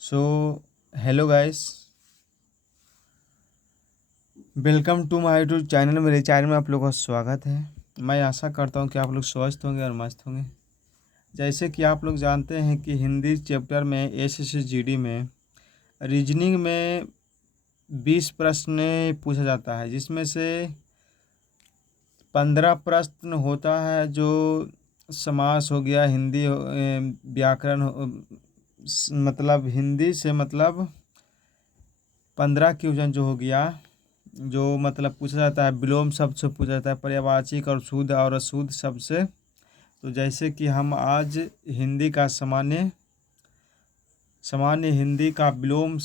So hello guys, welcome to my YouTube channel. मेरे channel में आप लोगों का स्वागत है। मैं आशा करता हूं कि आप लोग स्वस्थ होंगे और मस्त होंगे। जैसे कि आप लोग जानते हैं कि हिंदी चैप्टर में एसएससी जीडी में रीजनिंग में 20 प्रश्न पूछा जाता है, जिसमें से 15 प्रश्न होता है जो समास हो गया, हिंदी व्याकरण मतलब हिंदी से मतलब 15 क्वेश्चन जो हो गया, जो मतलब पूछा जाता है विलोम शब्द से पूछा जाता है, पर्यायवाची और शुद्ध और अशुद्ध शब्द से। तो जैसे कि हम आज हिंदी का सामान्य सामान्य हिंदी का विलोम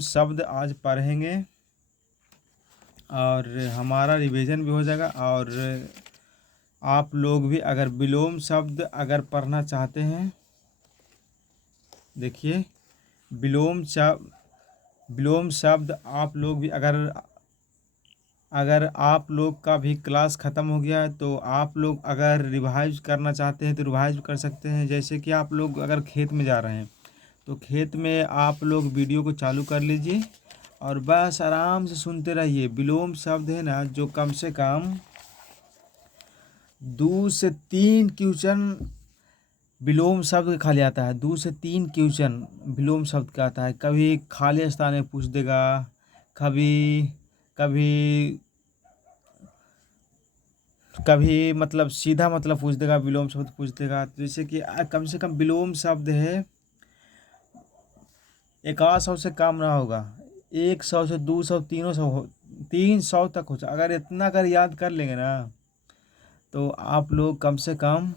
शब्द आज पढ़ेंगे और हमारा रिवीजन भी हो जाएगा। और आप लोग भी अगर विलोम शब्द अगर पढ़ना चाहते हैं, देखिए विलोम शब्द आप लोग भी अगर अगर आप लोग का भी क्लास ख़त्म हो गया है तो आप लोग अगर रिवाइज करना चाहते हैं तो रिवाइज कर सकते हैं। जैसे कि आप लोग अगर खेत में जा रहे हैं तो खेत में आप लोग वीडियो को चालू कर लीजिए और बस आराम से सुनते रहिए। विलोम शब्द है ना, जो कम से कम 2 से 3 क्वेश्चन विलोम शब्द खाली आता है। 2 से 3 क्वेश्चन विलोम शब्द का आता है। कभी खाली स्थान में पूछ देगा, कभी कभी कभी मतलब सीधा मतलब पूछ देगा, विलोम शब्द पूछ देगा। तो जैसे कि कम से कम विलोम शब्द है 100 से कम ना होगा, 100 से 200 300 तक हो जाए। अगर इतना अगर याद कर लेंगे ना तो आप लोग कम से कम,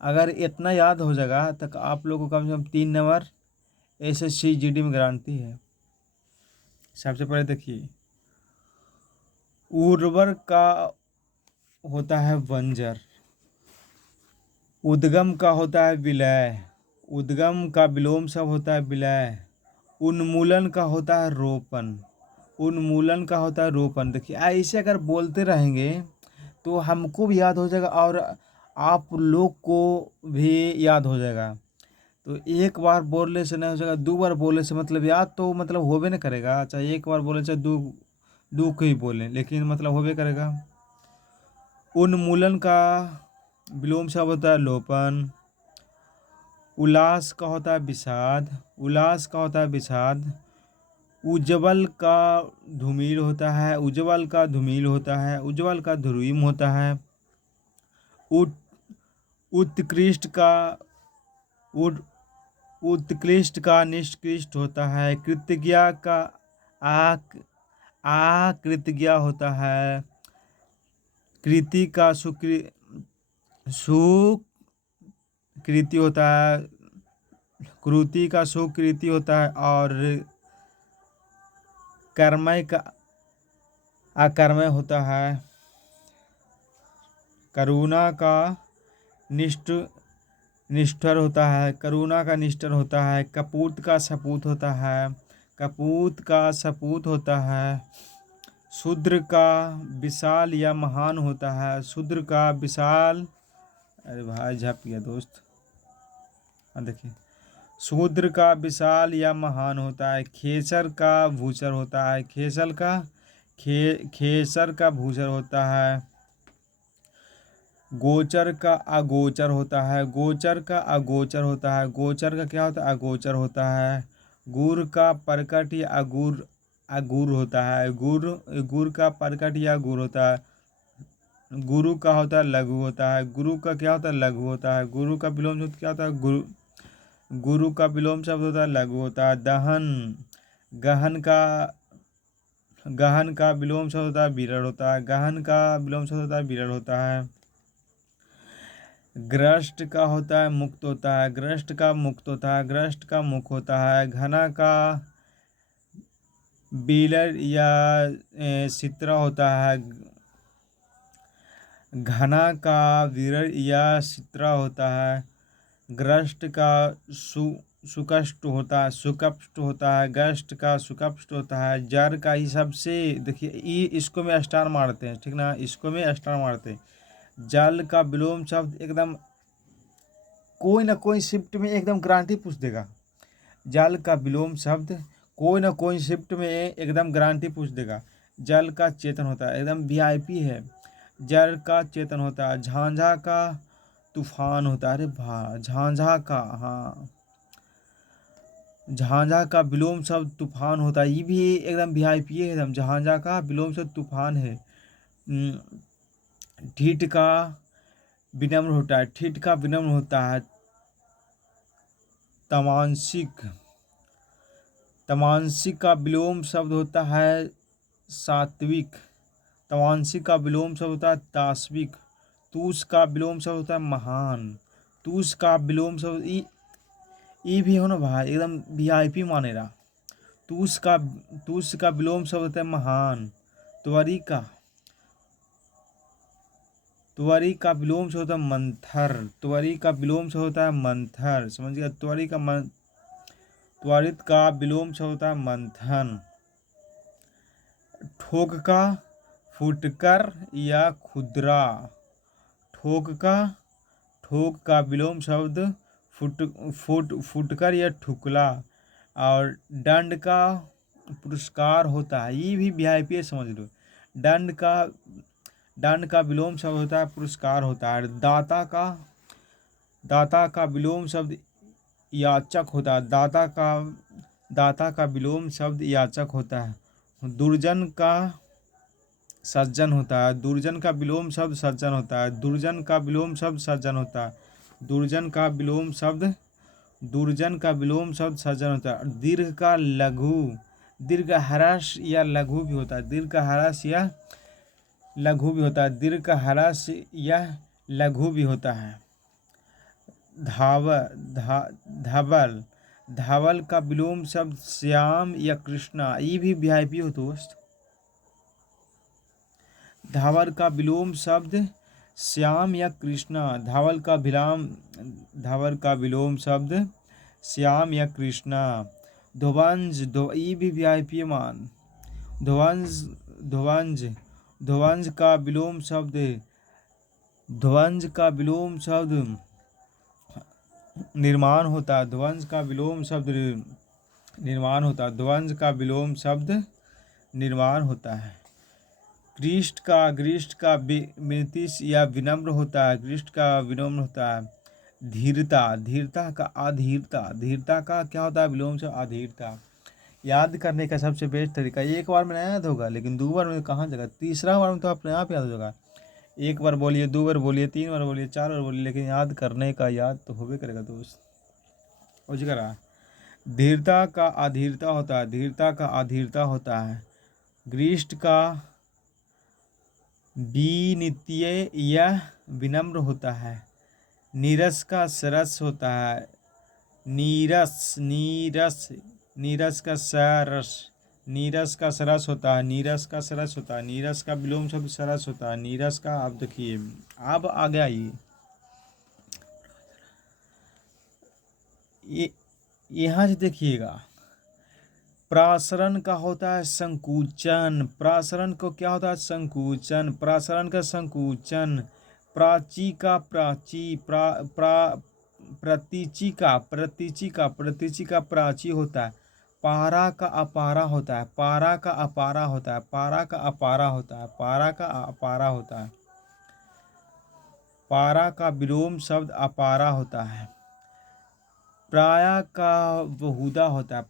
अगर इतना याद हो जाएगा तक आप लोग को कम से कम 3 नंबर एसएससी जीडी में गारंटी है। सबसे पहले देखिए, उर्वर का होता है बंजर, उद्गम का होता है विलय, उद्गम का विलोम शब्द होता है विलय, उन्मूलन का होता है रोपण, उन्मूलन का होता है रोपण। देखिए ऐसे अगर बोलते रहेंगे तो हमको भी याद हो जाएगा और आप लोग को भी याद हो जाएगा। तो एक बार बोलने से नहीं हो जाएगा, 2 बार बोलने से मतलब याद तो मतलब होबे नहीं करेगा। चाहे एक बार बोले चाहे दो दो को ही बोलें, लेकिन मतलब होबे करेगा। उन्मूलन का विलोम शब्द होता है लोपन, उल्लास का होता है विषाद, उल्लास का होता है विषाद, उज्ज्वल का धूमिल होता है, उज्ज्वल का धूमिल होता है, उज्ज्वल का ध्रुवीम होता है, उत उत्कृष्ट का उद उत्कृष्ट का निष्कृष्ट होता है, कृतज्ञ का आक आकृतज्ञ होता है, कृति का सुकृति होता है, कृति का सुकृति होता है, और कर्मय का अकर्मय होता है, करुणा का निष्ठ निष्ठुर होता है, करुणा का निष्ठुर होता है, कपूत का सपूत होता है, कपूत का सपूत होता है, शूद्र का विशाल या महान होता है, शूद्र का विशाल, अरे भाई झप गया दोस्त। हाँ देखिए, शूद्र का विशाल या महान होता है, खेसर का भूचर होता है, खेसर का भूचर होता है, गोचर का अगोचर होता है, गोचर का अगोचर होता है, गोचर का क्या होता है, अगोचर होता है, गुर का प्रकट या अगुर होता है, गुर का प्रकट या गुर होता है, गुरु का होता है लघु होता है, गुरु का क्या होता है लघु होता है, गुरु का विलोम शब्द क्या होता है गुरु का विलोम शब्द होता है लघु होता है, दहन गहन का गहन का विलोम शब्द होता है विरल होता है, गहन का विलोम शब्द होता है विरल होता है, ग्रस्त का होता है मुक्त होता है, ग्रस्त का मुक्त होता है, ग्रस्त का मुख होता है, घना का बीलर या सित्रा होता है, घना का विरल या सित्रा होता है, ग्रस्त का सुकष्ट होता है, सुकष्ट होता है, ग्रस्त का सुकष्ट होता है, जर का ही सबसे देखिए इसको में स्टार मारते हैं, ठीक ना, इसको में स्टार मारते हैं। जल का विलोम शब्द एकदम कोई ना कोई शिफ्ट में एकदम गारंटी पूछ देगा। जल का विलोम शब्द कोई ना कोई शिफ्ट में एकदम गारंटी पूछ देगा। जल का चेतन होता है, एकदम वीआईपी है। जल का चेतन होता है। झांझा का तूफान होता है। अरे भा झांझा का, हाँ, झांझा का विलोम शब्द तूफान होता है। ये भी एकदम वीआईपी है एकदम। झांझा का विलोम शब्द तूफान है। ठीठ का विनम्र होता है। ठीठ का विनम्र होता है। तमांसिक, तमांसिक का विलोम शब्द होता है सात्विक। तमांसिक का विलोम शब्द होता है तास्विक। तूस का विलोम शब्द होता है महान। तूस का विलोम शब्द ई भी हो ना भाई, एकदम वीआईपी मानेगा। तूस का विलोम शब्द होता है महान। त्वरिका, त्वरी का विलोम शब्द होता है मंथर। त्वरी का विलोम शब्द होता है मंथर, समझ गया। त्वरित का विलोम शब्द होता है मंथन। ठोक का फुटकर या खुदरा। ठोक का विलोम शब्द फुटकर या ठुकला। और दंड का पुरस्कार होता है। ये भी वीआईपी समझ लो। दंड का विलोम शब्द होता है पुरस्कार होता है। दाता का विलोम शब्द याचक होता है। दाता का विलोम शब्द याचक होता है। दुर्जन का सज्जन होता है। दुर्जन का विलोम शब्द सज्जन होता है। दुर्जन का विलोम शब्द सज्जन होता है। दुर्जन का विलोम शब्द सज्जन होता है। दीर्घ का लघु, दीर्घ ह्रस्व या लघु भी होता है। दीर्घ ह्रस्व या लघु भी होता है। दीर्घ ह्रस्व या लघु भी होता है। धवल, धवल का विलोम शब्द श्याम या कृष्णा। ये भी वीआईपी हो दोस्त। धवल का विलोम शब्द श्याम या कृष्णा। धवल का विलोम शब्द श्याम या कृष्णा। ध्वंज, ये भी वीआईपी मान। ध्वंज का विलोम शब्द निर्माण होता है। ध्वंज का विलोम शब्द निर्माण होता है। ध्वंज का विलोम शब्द निर्माण होता है। ग्रीष्ट का विनतिस या विनम्र होता है। ग्रीष्ट का विनम्र होता है। धीरता का अधीरता। धीरता का क्या होता है विलोम शब्द अधीरता। याद करने का सबसे बेस्ट तरीका, एक बार में याद होगा लेकिन दो बार में कहाँ जगह, तीसरा बार में तो अपने आप याद होगा। एक बार बोलिए, दो बार बोलिए, तीन बार बोलिए, चार बार बोलिए, लेकिन याद करने का याद तो होबे करेगा दोस्त। हो करा। धीरता का अधीरता होता है। धीरता का अधीरता होता है। ग्रीष्ट का विनीतीय यह विनम्र होता है। नीरस का सरस होता है। नीरस का सरस होता है। नीरस का सरस होता है। नीरस का विलोम शब्द सरस होता है। नीरस का, अब देखिए अब आ गया ये यहाँ से देखिएगा। प्रासरण का होता है संकुचन। प्रासरण को क्या होता है संकुचन। प्रासरण का संकुचन। प्राची का प्रतीची का प्राची होता है। पारा का अपारा होता है। पारा का अपारा होता है। पारा का अपारा होता है। पारा का अपारा होता है। पारा का विलोम शब्द अपारा होता है। प्राय का बहुधा होता है।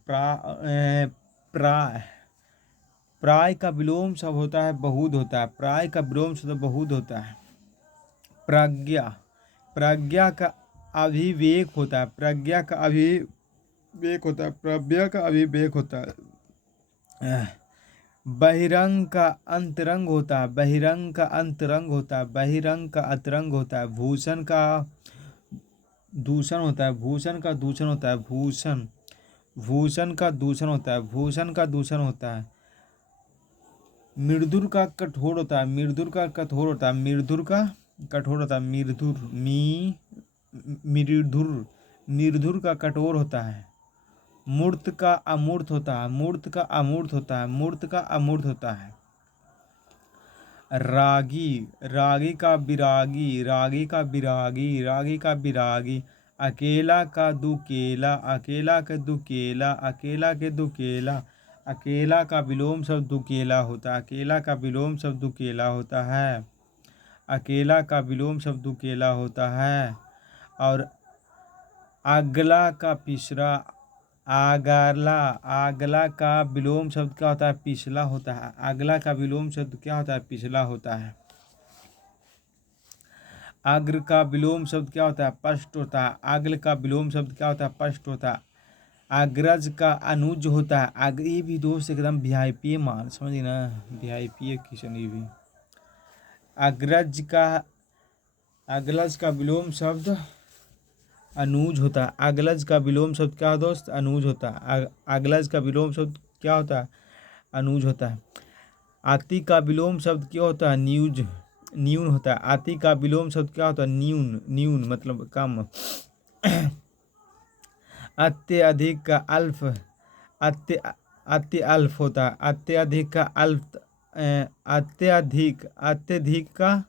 प्राय का विलोम शब्द होता है बहुत होता है। प्राय का विलोम शब्द बहुत होता है। प्रज्ञा का अभिवेक होता है। प्रज्ञा का अभिवेक होता है। बहिरंग का अंतरंग होता है। बहिरंग का अंतरंग होता है। बहिरंग का अंतरंग होता है। भूषण का दूषण होता है। भूषण का दूषण होता है। भूषण का दूषण होता है। भूषण का दूषण होता है। मृदुर का कठोर होता है। मृदुर का कठोर होता है। मृदुर का कठोर होता है। मृदुर का कठोर होता है। मूर्त का अमूर्त होता है। मूर्त का अमूर्त होता है। मूर्त का अमूर्त होता है। रागी का विरागी। रागी का विरागी। रागी का विरागी। अकेला का दुकेला, अकेला के दुकेला, अकेला के दुकेला। अकेला का विलोम शब्द दुकेला होता है, अकेला का विलोम शब्द दुकेला होता है, अकेला का विलोम शब्द दुकेला होता है। और अगला का पिछड़ा, आगला, अगला का विलोम शब्द क्या होता है? पिछला होता है। अगला का विलोम शब्द क्या होता है? पिछला होता है। अग्र का विलोम शब्द क्या होता है? पष्ट होता है। अग्ल का विलोम शब्द क्या होता है? पष्ट होता है। अग्रज का अनुज होता है। ये भी दोस्त एकदम वीआईपी मान, समझिए ना, वीआईपी क्वेश्चन ये भी। अग्रज का विलोम शब्द अनुज होता है। अग्रज का विलोम शब्द क्या दोस्त? अनुज होता है। अग्रज का विलोम शब्द क्या होता है? अनुज होता है। आति का विलोम शब्द क्या होता है? न्यूज, न्यून होता है। आति का विलोम शब्द क्या होता है? न्यून, न्यून मतलब कम। अत्यधिक का अल्फ, अत्यल्फ होता है। अत्यधिक का अल्फ, अत्यधिक, अत्यधिक का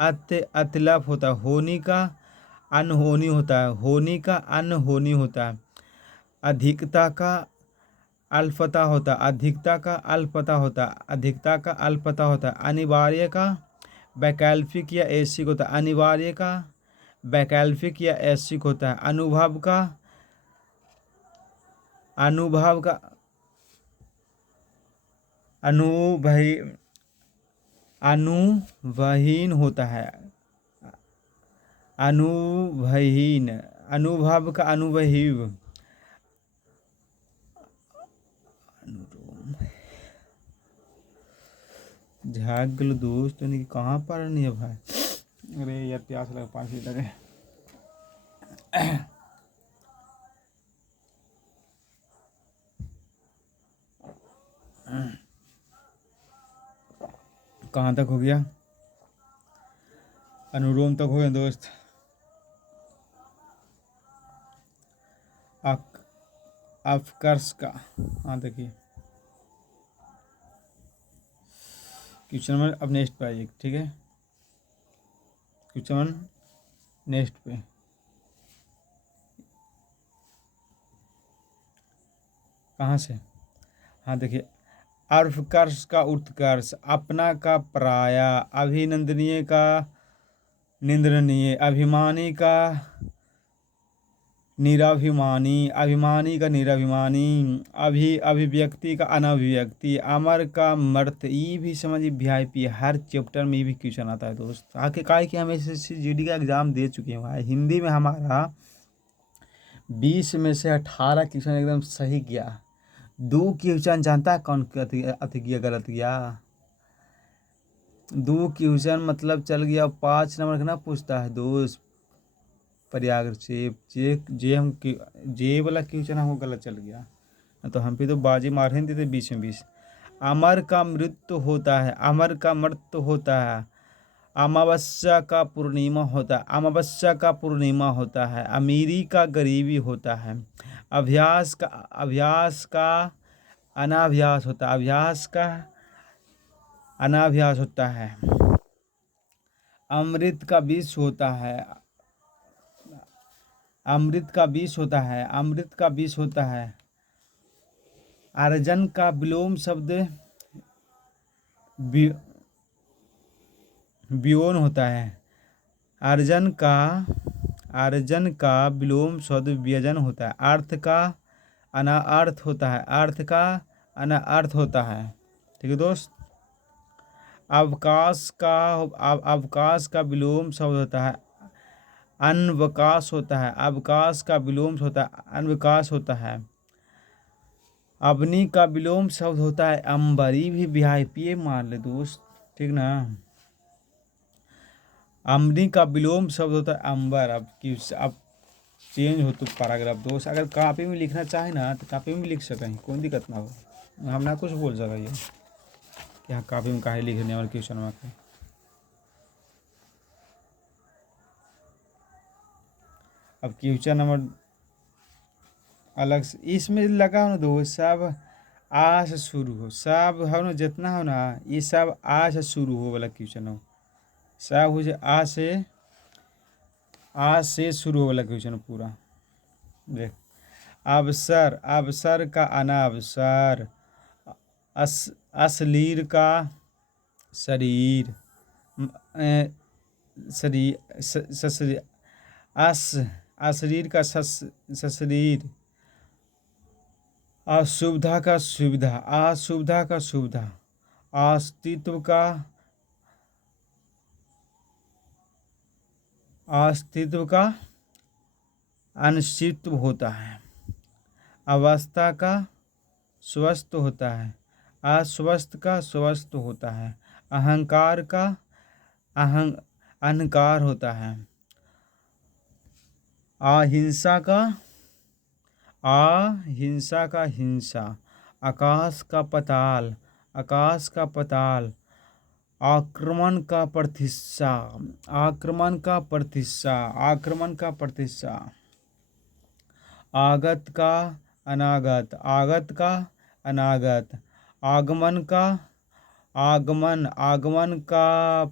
अत्यल्फ होता है। होनी का अनहोनी होता है, होनी का अनहोनी होता है। अधिकता का अल्पता होता है, अधिकता का अल्पता होता है, अधिकता का अल्पता होता है। अनिवार्य का वैकल्पिक या ऐच्छिक होता है, अनिवार्य का वैकल्पिक या ऐच्छिक होता है। अनुभव का, अनुभव का अनुभवी, अनुभवहीन होता है, अनुभवहीन। अनुभव का अनुभवीव, झाग गलो दोस्त तो नहीं, कहाँ पर नहीं है भाई? अरे यार प्यास लगा, 5 लीटर है। कहाँ तक हो गया? अनुलोम तक हो गया दोस्त। अफकर्स का, हाँ देखिए क्वेश्चन नंबर अब नेक्स्ट पे आइए, ठीक है। क्वेश्चन नंबर नेक्स्ट पे, कहाँ से? हाँ देखिए, अर्फकर्ष का उत्कर्ष, अपना का पराया, अभिनंदनीय का निंदनीय, अभिमानी का निराभिमानी, अभिमानी का निराभिमानी, अभिव्यक्ति का अनभिव्यक्ति, अमर का मर्त। ये भी समझिए वीआईपी, हर चैप्टर में ये भी क्वेश्चन आता है दोस्त। आके का है कि हम SSC-GD का एग्जाम दे चुके हैं भाई। हिंदी में हमारा 20 में से 18 क्वेश्चन एकदम सही गया। 2 क्वेश्चन जानता है कौन अति किया, गलत किया? 2 क्वेश्चन मतलब चल गया 5 नंबर का ना पूछता है दोस्त, प्रयाग से जे वाला क्वेश्चन हमको गलत चल गया, तो हम पे तो बाजी मार ही देते 20 में 20। अमर का मृत्यु होता है, अमर का मृत्यु होता है। अमावस्या का पूर्णिमा होता है, अमावस्या का पूर्णिमा होता है। अमीरी का गरीबी होता है। अभ्यास का अनाभ्यास होता है, अभ्यास का अनाभ्यास होता है। अमृत का विष होता है, अमृत का विष होता है, अमृत का विष होता है। अर्जन का विलोम शब्द व्योन होता है। अर्जन का विलोम शब्द व्यजन होता है। अर्थ का अनार्थ होता है, अर्थ का अनार्थ होता है, ठीक है दोस्त। अवकाश का विलोम शब्द होता है अनवकाश होता है, अवकाश का विलोम होता है अनवकाश होता है। अवनी का विलोम शब्द होता है अंबर। ये भी वीआईपी मान ले दोस्त, ठीक ना। अमनी का विलोम शब्द होता है अंबर। अब चेंज हो तो पैराग्राफ दोस्त, अगर कॉपी में लिखना चाहे ना तो कॉपी में लिख सकें, कोई दिक्कत ना हो। हम ना कुछ बोल सकें कि हाँ कॉपी में काहे लिखने और क्वेश्चन में के। अब क्वेश्चन नंबर अलग से इसमें लगा हो ना दोस्त, सब आ से शुरू हो, सब हो ना जितना हो ना, ये सब आ से शुरू हो वाला क्वेश्चन हो। सब हो आ से आ से शुरू हो वाला क्वेश्चन पूरा देख। अवसर, अवसर का अनावसर। अस अशरीर का शरीर। शरीर सशरीर। अस अशरीर का सशरीर। असुविधा का सुविधा, असुविधा का सुविधा। अस्तित्व का अस्तित्व का अनिश्चित्व होता है। अवस्था का स्वस्थ होता है, अस्वस्थ का स्वस्थ होता है। अहंकार का अहंकार होता है। अहिंसा का अहिंसा का हिंसा। आकाश का पताल, आकाश का पताल। आक्रमण का प्रतिष्ठा, आक्रमण का प्रतिष्ठा, आक्रमण का प्रतिष्ठा। आगत का अनागत, आगत का अनागत। आगमन का आगमन, आगमन का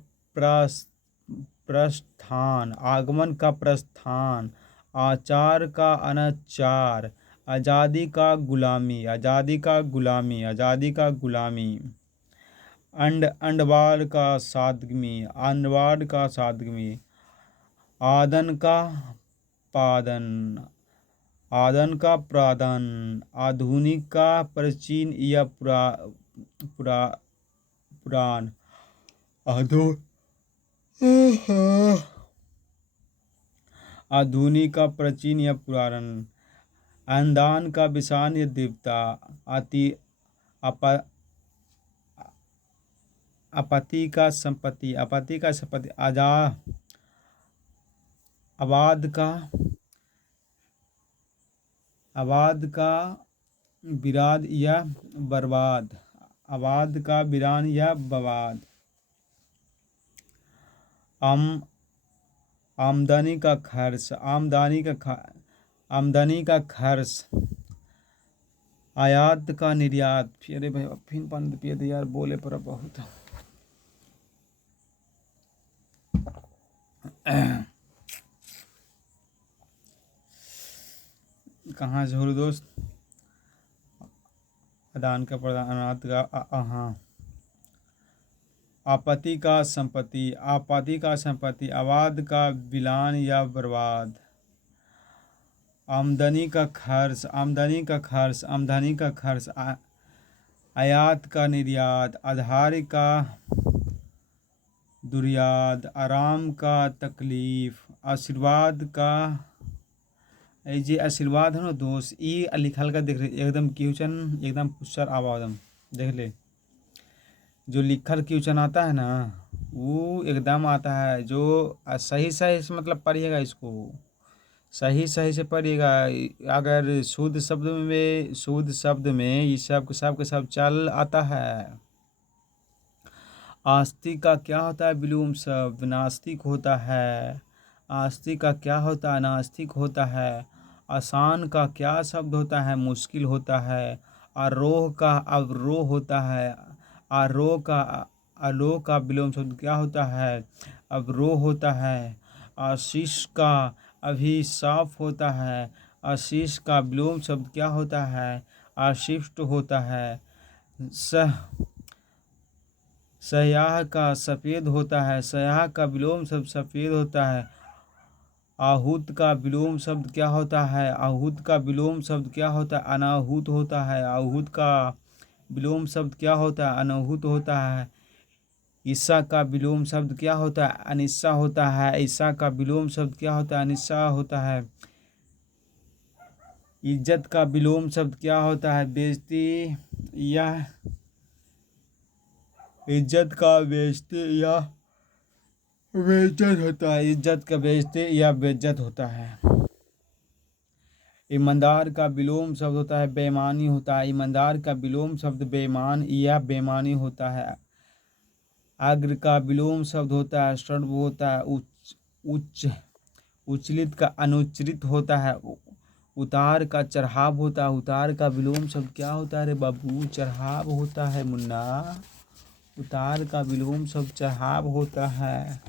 प्रस्थान, आगमन का प्रस्थान। आचार का अनाचार। आज़ादी का गुलामी, आज़ादी का गुलामी, आज़ादी का गुलामी। अंडवार का सादगी, अंडवार का सादगी। आदन का पादन, आदन का प्रादन। आधुनिक का प्राचीन या पुरान। आधुनिक का प्राचीन या पुरान। अनुदान का विषान या देवता। आपत्ति का संपत्ति, आपत्ति का संपत्ति। आबाद का विराद या बर्बाद, आबाद का वीरान या बर्बाद। आमदनी का खर्च, आमदनी का खर्च। आयात का निर्यात। अरे भाई फिर पानी पिए थे यार, बोले पर बहुत। कहाँ से हो दोस्त। आदान का प्रदान, अनाथ का हाँ। आपत्ति का संपत्ति, आपत्ति का संपत्ति। आबाद का विलान या बर्बाद। आमदनी का खर्च, आमदनी का खर्च, आमदनी का खर्च। आयात का निर्यात। आधार का दुर्याद। आराम का तकलीफ। आशीर्वाद का जे आशीर्वाद है ना दोस्त, ये लिखल का देख रहे एकदम क्वेश्चन एकदम पुष्कर आवादम देख ले। जो लिखल क्वेश्चन आता है ना वो एकदम आता है, जो सही सही से मतलब पढ़िएगा, इसको सही सही से पढ़िएगा। अगर शुद्ध शब्द में ये सब के सब चल आता है। आस्तिक का क्या होता है विलोम शब्द, नास्तिक होता है। आस्तिक का क्या होता है, नास्तिक होता है। आसान का क्या शब्द होता है, मुश्किल होता है। आरोह का अवरोह होता है। आरोह का विलोम शब्द क्या होता है, अवरोह होता है। आशीष का अभिशाप होता है। आशीष का विलोम शब्द क्या होता है, आशिष्ट होता है। सयाह का सफ़ेद होता है, सयाह का विलोम शब्द सफ़ेद होता है। आहूत का विलोम शब्द क्या होता है, आहूत का विलोम शब्द क्या होता है, अनाहूत होता है। आहूत का विलोम शब्द क्या होता है, अनाहूत होता है। ईसा का विलोम शब्द क्या होता है, अनिस्सा होता है। ईसा का विलोम शब्द क्या होता है, अनिस्सा होता है। इज्जत का विलोम शब्द क्या होता है, बेइज्जती या इज्जत का बेइज्जती या बेइज्जत होता है। इज्जत का बेइज्जती या बेइज्जत होता है। ईमानदार का विलोम शब्द होता है बेईमानी होता है। ईमानदार का विलोम शब्द बेईमान या बेईमानी होता है। अग्र का विलोम शब्द होता है षड्व होता है। उच्चलित का अनुच्चरित होता है। उतार का चढ़ाव होता है। उतार का विलोम शब्द क्या होता है रे बाबू, चढ़ाव होता है मुन्ना। उतार का विलोम शब्द चढ़ाव होता है।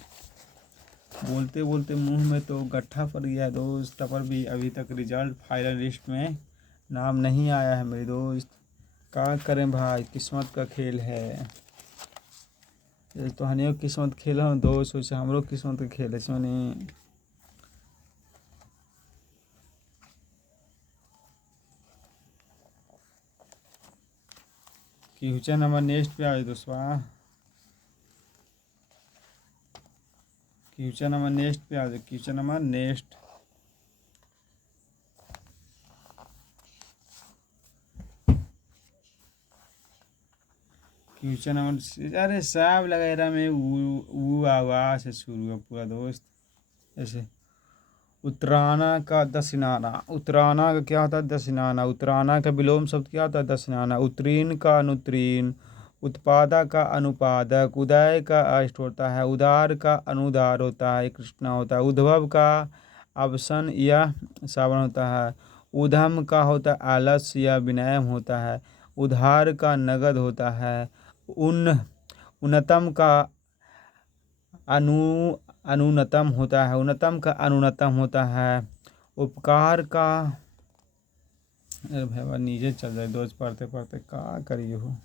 बोलते बोलते मुंह में तो गट्ठा पड़ गया दोस्त। पर भी अभी तक रिजल्ट फाइनल लिस्ट में नाम नहीं आया है मेरे दोस्त। क्या करें भाई, किस्मत का खेल है। ये तो हनियो किस्मत खेल है दोस्त, वैसे हमरो किस्मत का खेल है इसमें। क्वेश्चन नंबर नेक्स्ट पे आ दोस्तवा। क्वेश्चन नंबर नेक्स्ट पे आ जाओ। Question number next. Question number, अरे साहब वगैरह में ऊ आवाज से शुरू है पूरा दोस्त। ऐसे उत्तरायण का दक्षिणाना। उत्तरायण का क्या होता है? दक्षिणाना। उत्तरायण का विलोम शब्द क्या होता है? दक्षिणाना। उत्तीर्ण का अनुत्तीर्ण। उत्पादक का अनुपादक। उदय का अष्ट होता है। उदार का अनुदार होता है, कृष्णा होता है। उद्भव का अवसन या सावन होता है। उधम का होता है आलस्य या विनय होता है। उधार का नगद होता है। उन्नतम का अनु अनुन्नतम होता है। उन्नतम का अनुन्नतम होता है। उपकार का, अरे भाई नीचे चल जाए दोस्त पढ़ते पढ़ते, क्या करिए हो।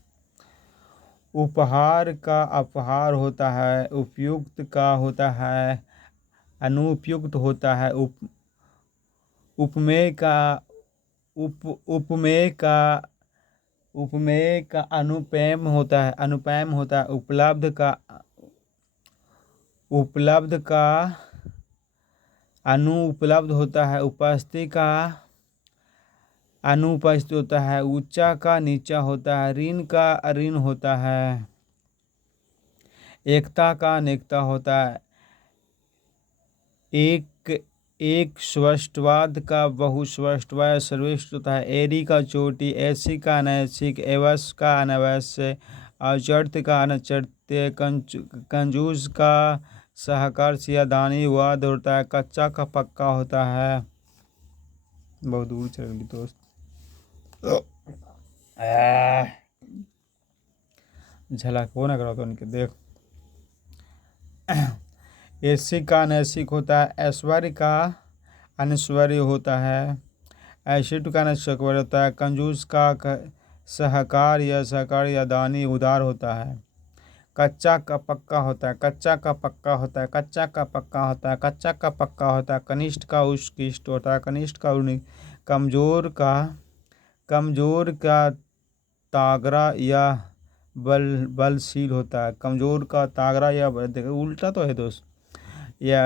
उपहार का अपहार होता है। उपयुक्त का होता है अनुपयुक्त होता है। उपमेय का उपमेय का उपमेय का अनुपेय होता है। अनुपेय होता है। उपलब्ध का अनुपलब्ध होता है। उपस्थिति का अनुपस्थित होता है। ऊंचा का नीचा होता है। ऋण का अऋण होता है। एकता का अनेकता होता है। एक एक स्पष्टवाद का बहुस्पष्टवाद सर्वश्रेष्ठ होता है। एरी का चोटी। ऐसी का अनैसिक। एवस का अनवश्य। औचर्य का अनचर्य। कंजूस का सहकार या दानी वाद होता है। कच्चा का पक्का होता है। बहुत दूर चल गई दोस्त। झलक वो ना करो तो उनके देख। ऐसिक का अनैसिक होता है। ऐश्वर्य का अनैश्वर्य होता है। ऐश्वर्य का अनैश्वर्य होता है। कंजूस का सहकार या सहकार या दानी उदार होता है। कच्चा का पक्का होता है। कच्चा का पक्का होता है। कच्चा का पक्का होता है। कच्चा का पक्का होता है। कनिष्ठ का उत्कृष्ट होता है। कनिष्ठ का कमजोर का तागरा या बलशील होता है। कमजोर का तागरा या उल्टा तो है दोस्त। या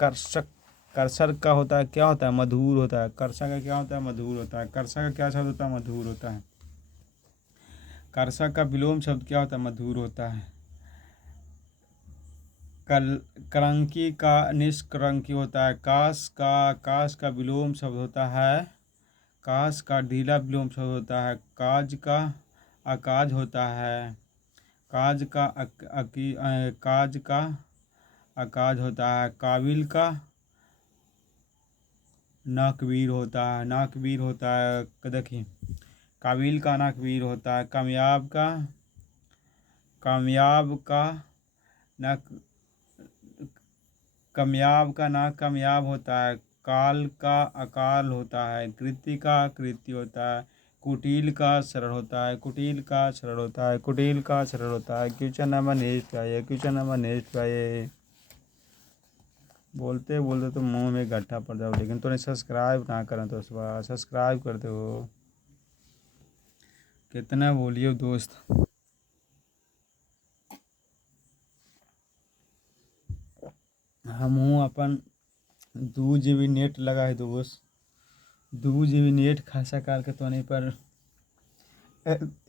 कर्षक कर्षक का होता है, क्या होता है? मधुर होता है। कर्षक का क्या होता है? मधुर होता है। कर्षक का क्या शब्द होता है? मधुर होता है। कर्षक का विलोम शब्द क्या होता है? मधुर होता है। करंकी का निष्करंकी होता है। काश का विलोम शब्द होता है। काश का ढीला विलोम शब्द होता है। काज का अकाज होता है। काज का काज का अकाज होता है। काबिल का नाकवीर होता है। नाकवीर होता है। देखिए, काबिल का नाकवीर होता है। कामयाब का ना कामयाब का ना कामयाब होता है। काल का अकाल होता है। कृति का कृति होता है। कुटिल का सरल होता है। कुटिल का सरल होता है। कुटिल का सरल होता है। क्वेश्चन नंबर नेक्स्ट आइए। क्वेश्चन नंबर नेक्स्ट आइए। बोलते बोलते तो मुंह में गट्ठा पड़ जाओ, लेकिन तूने सब्सक्राइब ना करें तो सुबह सब्सक्राइब कर दो। कितना बोलिए दोस्त। हमहूँ अपन 2 GB नेट लगा है दोस्त। 2 GB नेट खासा काल के तो नहीं, पर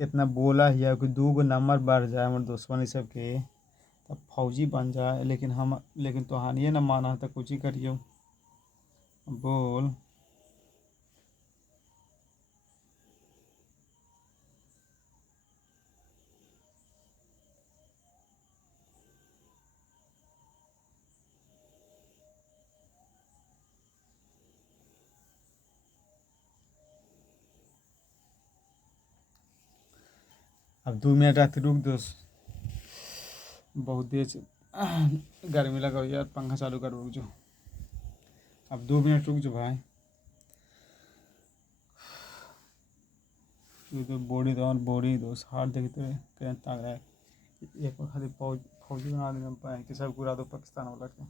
इतना बोला ही है कि 2 गो नंबर बढ़ जाए हमारे दोस्तवन सबके, तब फौजी बन जाए। लेकिन तो हानिए न माना तो कुछ ही करियो। बोल। अब 2 मिनट रहते रुक दोस्त, बहुत देर से गर्मी लगा हुई यार, पंखा चालू कर, रुक जो, अब 2 मिनट रुक जो भाई। तू तो बॉडी तो और बॉडी तो हाथ देखते रहे क्या ताग रहा है। एक बार खाली फौजी बना देना पाए कि सब पूरा दो पाकिस्तान वाला के।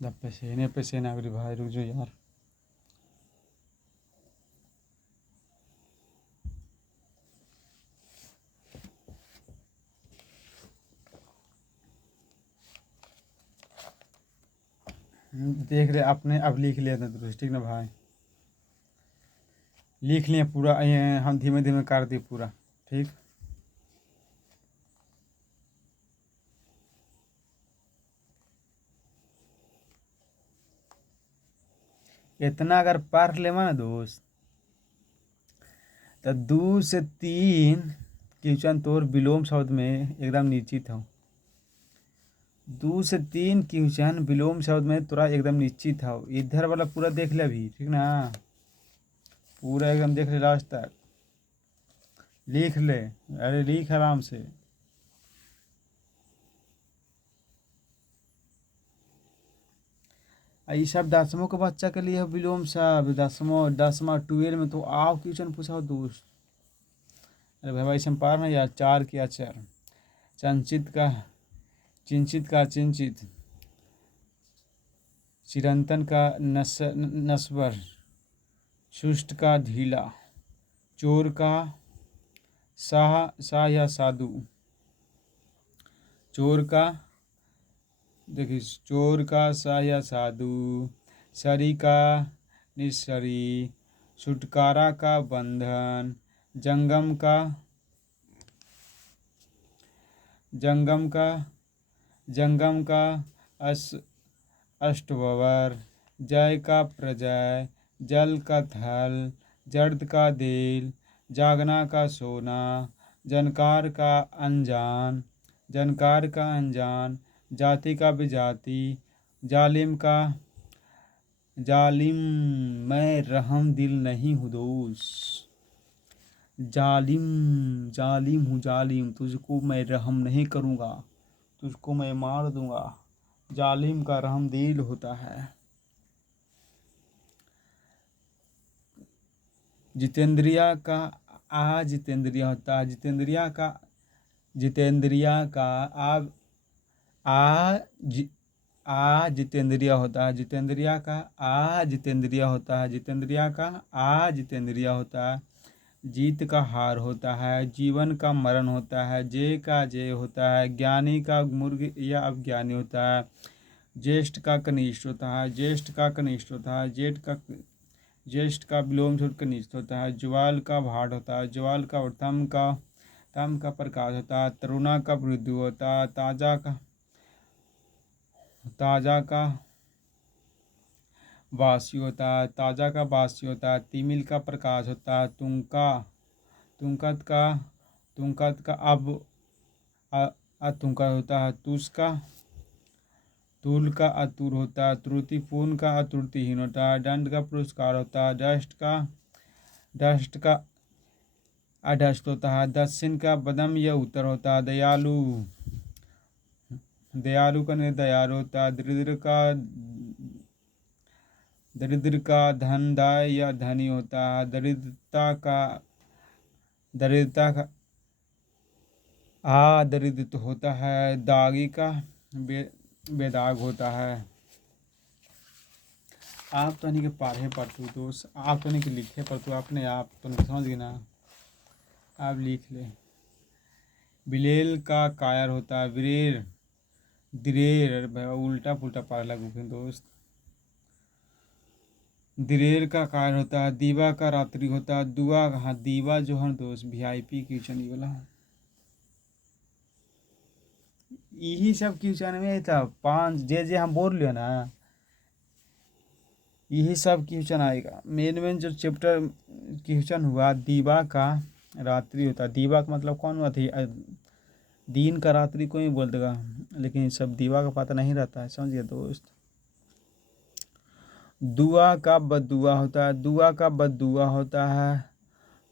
जब पसीने पसीने आ गए भाई, रुक जो यार। देख रहे आपने, अब लिख लिया था दुरुस्त, ठीक ना भाई, लिख लिए पूरा, ये हम धीमे धीमे कर दिए पूरा, ठीक। इतना अगर पढ़ लेवा ना दोस्त, तो 2 से 3 क्वेश्चन तोर विलोम शब्द में एकदम निश्चित हो। 2 से 3 क्वेश्चन विलोम शब्द में तोरा एकदम निश्चित हो। इधर वाला पूरा देख ले अभी, ठीक ना, पूरा एकदम देख ले लास्ट तक, लिख ले, अरे लिख आराम से। ये सब 10वीं के बच्चा के लिए है विलोम शब्द, 10वां 12 में तो आओ क्वेश्चन पूछा दोस्त। अरे भाई ऐसे पार ना यार, 4 किया 4, चंचित का चिंचित का चिंचित, चिरंतन का नस्वर, सुष्ट का ढीला, चोर का शाह या साधु, चोर का, देखिए चोर का शाह या साधु, सरी का निस्सरी, छुटकारा का बंधन, जंगम का जंगम का जंगम का अष्टवर, जय का प्रजय, जल का थल, जर्द का दिल, जागना का सोना, जानकार का अनजान, जाति का विजाति, जालिम का जालिम, मैं रहम दिल नहीं हूँ दोस्त, जालिम जालिम हूँ जालिम, तुझको मैं रहम नहीं करूँगा, तुझको मैं मार दूंगा। जालिम का रहम दिल होता है। जितेंद्रिया का जितेंद्रिया होता है, जितेंद्रिया का जितेंद्रिया होता है, जितेंद्रिया का जितेंद्रिया होता है, जितेंद्रिया का जितेंद्रिया होता है। जीत का हार होता है, जीवन का मरण होता है, जय का जय होता है, ज्ञानी का मूर्ख या अज्ञानी होता है, ज्येष्ठ का कनिष्ठ होता है, ज्येष्ठ का कनिष्ठ होता है, ज्येष्ठ का विलोम छोड़ कनिष्ठ होता है, ज्वाल का भाट होता है, ज्वाल का और तम का प्रकाश होता है, तरुणा का मृत्यु होता है, ताजा का वासी होता है, ताजा का वासी होता है, तिमिल का प्रकाश होता है, तुंकत का अब अतुंका होता है, तुष का तुल का अतुर होता है, त्रुटिपूर्ण का अतुर्तिहीन होता है, दंड का पुरस्कार होता है, दष्ट का अडष्ट होता है, दक्षिण का बदम या उत्तर होता है, दयालु का निर्दयालु होता है, दरिद्र का धनदाय या धनी होता है, दरिद्रता का दरिद्र होता है, दागी का बेदाग होता है। आप तो नहीं के पढ़े पढ़तू दोस्त, आप तो नहीं के लिखे पढ़तू, अपने आप तो नहीं समझ गए ना, आप लिख ले। बिलेल का कायर होता है, दिरेर, उल्टा पुल्टा पढ़ लगू दोस्त। दिलेर का कार्य होता है, दीवा का रात्रि होता है, दुआ हाँ दीवा जो है दोस्त वीआईपी क्वेश्चन ये वाला यही सब क्वेश्चन में था। पांच जे जे हम बोल लियो ना यही सब क्वेश्चन आएगा। मेन मेन जो चैप्टर क्वेश्चन हुआ दीवा का रात्रि होता है। दीवा का मतलब कौन हुआ थी दिन का रात्रि कोई बोल देगा, लेकिन ये सब दीवा का पता नहीं रहता है, समझिए दोस्त। दुआ का बद्दुआ होता है, दुआ का बद्दुआ होता है।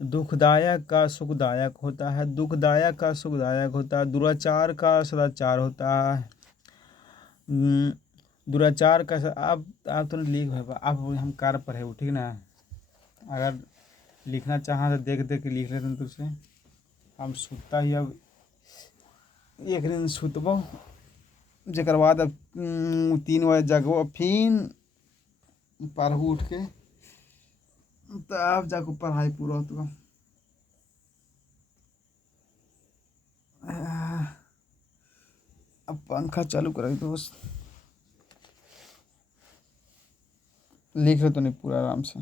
दुखदायक का सुखदायक होता है, दुखदायक का सुखदायक होता है। दुराचार का सदाचार होता है। दुराचार का आप तो लिख है आप हम कार पर है वो ठीक ना। अगर लिखना चाहा तो देख देख के लिख लेते तुझसे। हम सुतता ही अब एक दिन सुतबो जकर बाद अब 3 बजे जगबो फिर पढ़बू उठ के तब जाके पढ़ाई पूरा होता। अब पंखा चालू कर दोस्त। लिख रहे तो नहीं पूरा आराम से।